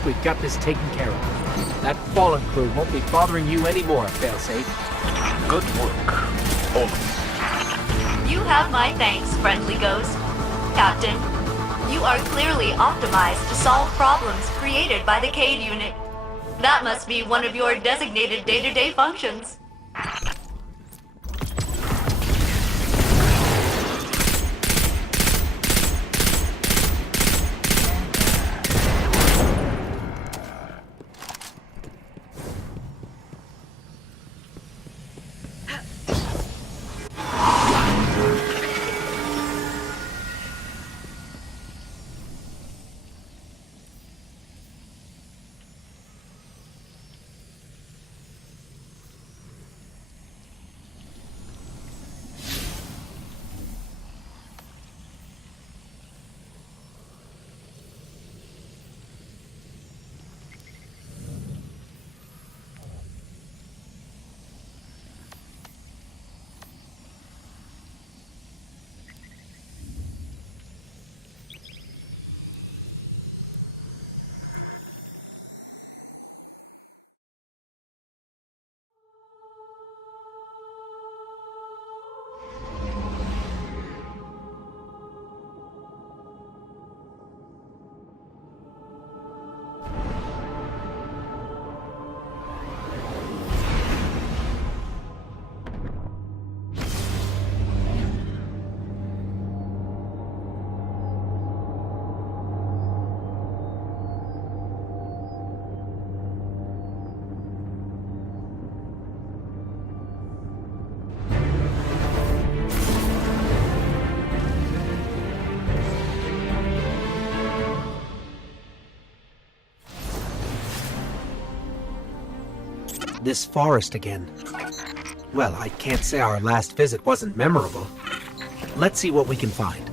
think we've got this taken care of. That Fallen crew won't be bothering you anymore, Failsafe. Good work, all of you. You have my thanks, friendly ghost. Captain, you are clearly optimized to solve problems created by the Cade unit. That must be one of your designated day-to-day functions. This forest again. Well, I can't say our last visit wasn't memorable. Let's see what we can find.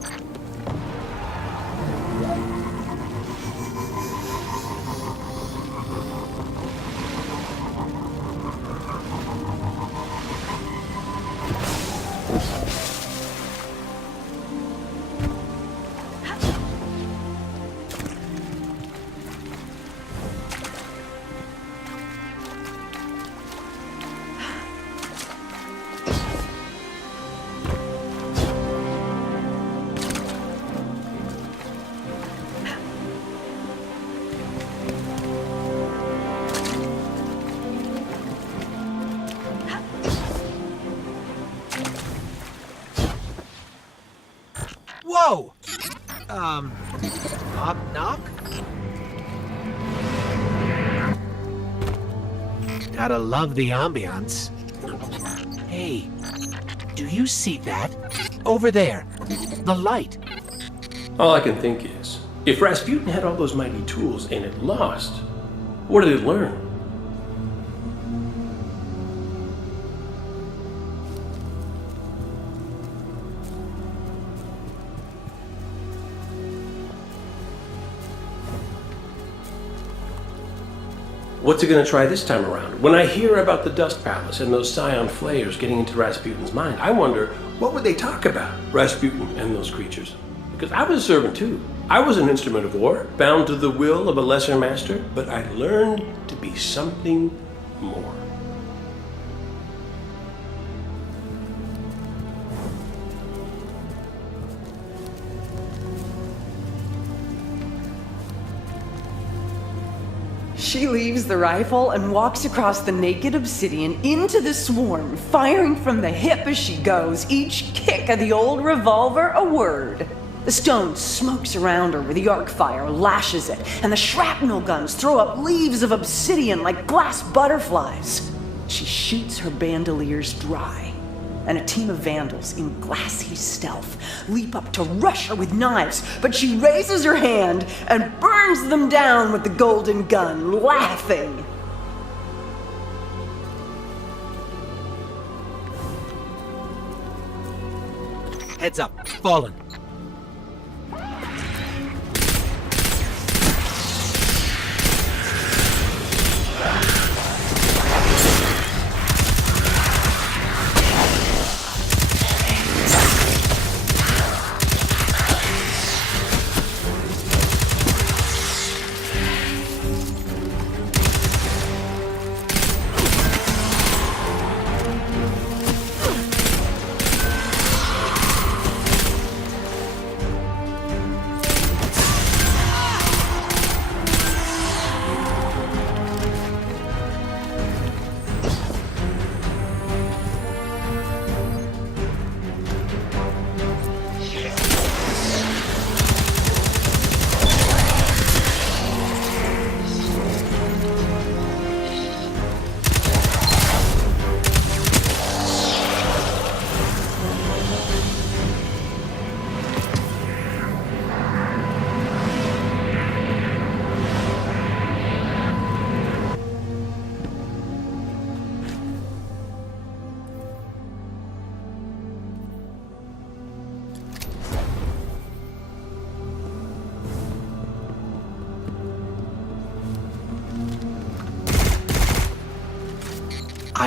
Whoa! Knock, knock? Gotta love the ambiance. Hey, do you see that? Over there, the light. All I can think is, if Rasputin had all those mighty tools and it lost, what did it learn? What's it going to try this time around? When I hear about the Dust Palace and those Scion flayers getting into Rasputin's mind, I wonder, what would they talk about, Rasputin and those creatures? Because I was a servant too. I was an instrument of war, bound to the will of a lesser master, but I learned to be something more. She leaves the rifle and walks across the naked obsidian into the swarm, firing from the hip as she goes, each kick of the old revolver a word. The stone smokes around her where the arc fire lashes it, and the shrapnel guns throw up leaves of obsidian like glass butterflies. She shoots her bandoliers dry, and a team of vandals in glassy stealth leap up to rush her with knives, but she raises her hand and burns them down with the golden gun, laughing. Heads up, Fallen.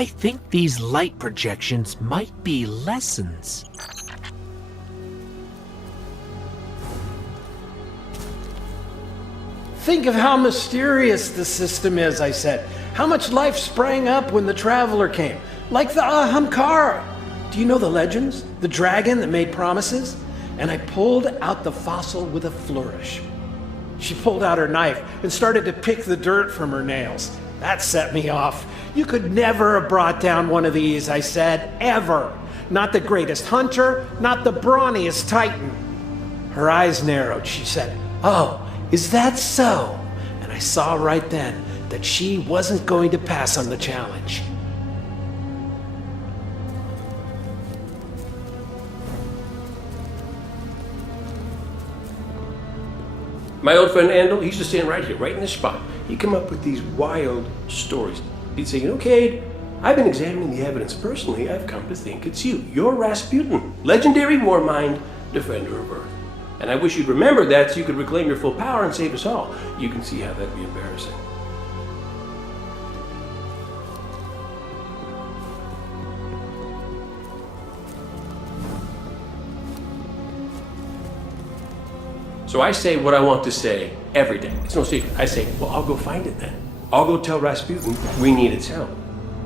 I think these light projections might be lessons. Think of how mysterious the system is, I said. How much life sprang up when the Traveler came. Like the Ahamkara. Do you know the legends? The dragon that made promises? And I pulled out the fossil with a flourish. She pulled out her knife and started to pick the dirt from her nails. That set me off. You could never have brought down one of these, I said. Ever. Not the greatest hunter, not the brawniest titan. Her eyes narrowed. She said, "Oh, is that so?" And I saw right then that she wasn't going to pass on the challenge. My old friend Andal, he used to stand right here, right in this spot. He'd come up with these wild stories. He'd say, "You know, Cade, I've been examining the evidence personally. I've come to think it's you. You're Rasputin, legendary war mind, defender of Earth. And I wish you'd remember that so you could reclaim your full power and save us all." You can see how that'd be embarrassing. So I say what I want to say every day. It's no secret. I say, well, I'll go find it then. I'll go tell Rasputin we need its help.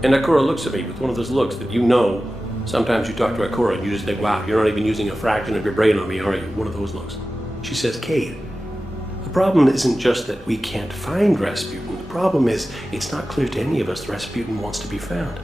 And Ikora looks at me with one of those looks that you know. Sometimes you talk to Ikora and you just think, wow, you're not even using a fraction of your brain on me, are you? One of those looks. She says, Cade, the problem isn't just that we can't find Rasputin. The problem is it's not clear to any of us that Rasputin wants to be found.